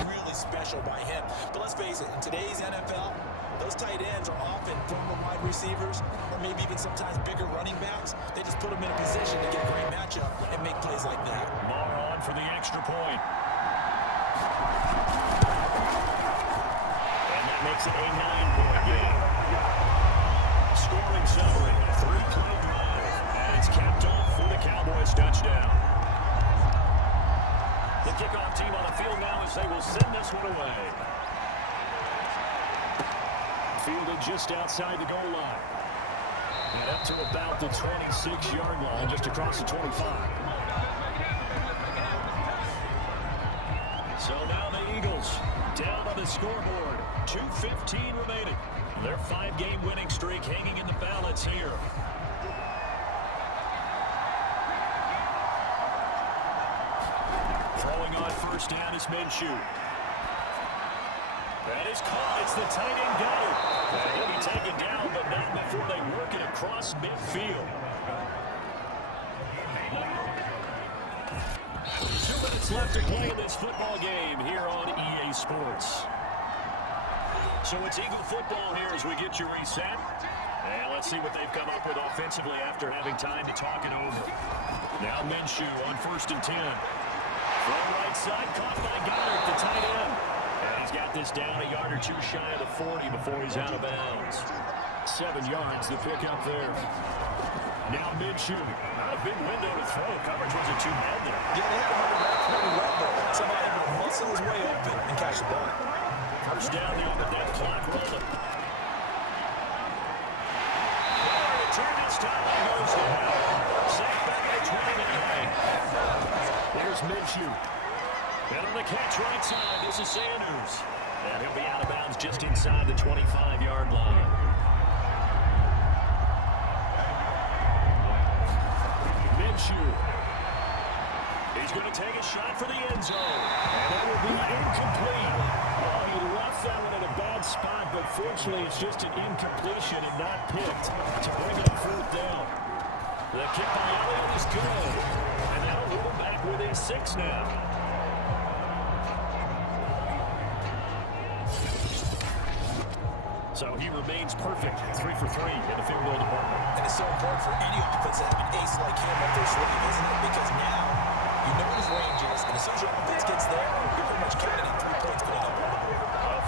Really special by him. But let's face it, in today's NFL, those tight ends are often former wide receivers or maybe even sometimes bigger running backs. They just put them in a position to get a great matchup and make plays like that. Maher on for the extra point. And that makes it a 9-point game. Scoring summary, 3-play drive. And it's capped off for the Cowboys touchdown. The kickoff team on the field now as they will send this one away. Fielded just outside the goal line. And up to about the 26-yard line, just across the 25. So now the Eagles down on the scoreboard. 2:15 remaining. Their 5-game winning streak hanging in the balance here. Throwing on first down is Minshew. That is caught. It's the tight end gunner. He'll be taken down, but not before they work it across midfield. 2 minutes left to play in this football game here on EA Sports. So it's Eagle football here as we get you reset. And let's see what they've come up with offensively after having time to talk it over. Now Minshew on 1st and 10. From right side, caught by Goddard, the tight end. And he's got this down a yard or two shy of the 40 before he's out of bounds. 7 yards to pick up there. Now Minshew. Not a big window to throw. Coverage wasn't too bad there. Yeah, they had to run around pretty well, but somebody able to muscle his way open and catch the ball. First down there on the death clock rolling. Return this time goes down. Sacked back at 29. There's Minshew. And on the catch right side, this is Sanders. And he'll be out of bounds just inside the 25-yard line. Minshew. He's going to take a shot for the end zone. And it will be incomplete. Well, he left that one in a bad spot, but fortunately it's just an incompletion and not picked to bring up 4th down. The kick by Elliott is good. And that'll move him back within 6 now. So he remains perfect, 3 for 3 in the field goal department. And it's so important for any offense to have an ace like him up their sleeve, isn't it? Because now you know what his range is, and as soon as your offense gets there, you're pretty much counting on 3 points going up.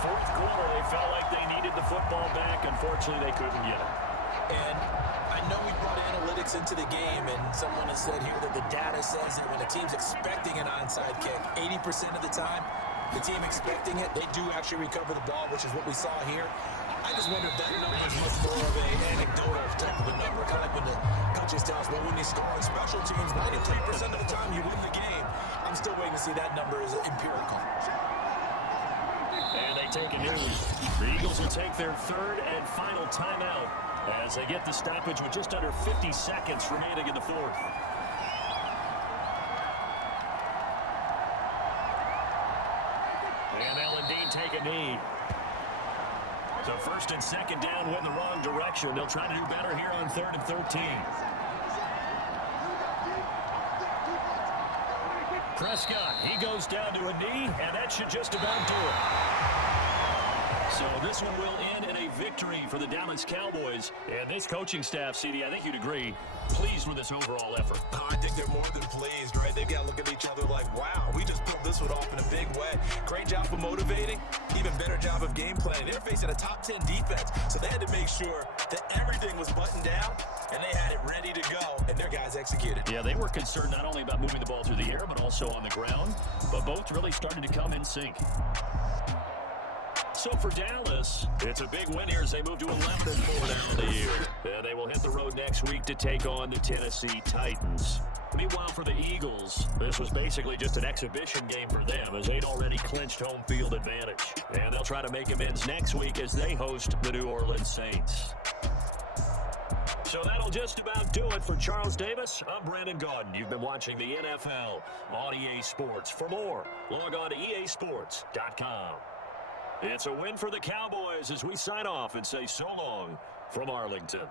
4th quarter, they felt like they needed the football back. Unfortunately, they couldn't get it. And I know we brought analytics into the game, and someone has said here that the data says that when a team's expecting an onside kick, 80% of the time, the team expecting it, they do actually recover the ball, which is what we saw here. I just wonder if that number is much more of an anecdotal type of a number, kind of like when the coaches tell us, well, when they score on special teams, 93% of the time you win the game. I'm still waiting to see that number is empirical. And they take a knee. The Eagles will take their 3rd and final timeout as they get the stoppage with just under 50 seconds remaining in the 4th. And Dean take a knee. So 1st and 2nd down went the wrong direction. They'll try to do better here on 3rd and 13. Prescott, he goes down to a knee, and that should just about do it. So this one will end in a victory for the Dallas Cowboys. And this coaching staff, CD, I think you'd agree, pleased with this overall effort. I think they're more than pleased, right? They've got to look at each other like, wow, we just pulled this one off in a big way. Great job of motivating, even better job of game planning. They're facing a top 10 defense, so they had to make sure that everything was buttoned down, and they had it ready to go, and their guys executed. Yeah, they were concerned not only about moving the ball through the air, but also on the ground, but both really started to come in sync. So for Dallas, it's a big win here as they move to 11-4 now in the year. And they will hit the road next week to take on the Tennessee Titans. Meanwhile, for the Eagles, this was basically just an exhibition game for them as they'd already clinched home field advantage. And they'll try to make amends next week as they host the New Orleans Saints. So that'll just about do it for Charles Davis. I'm Brandon Gaudin. You've been watching the NFL on EA Sports. For more, log on to easports.com. It's a win for the Cowboys as we sign off and say so long from Arlington.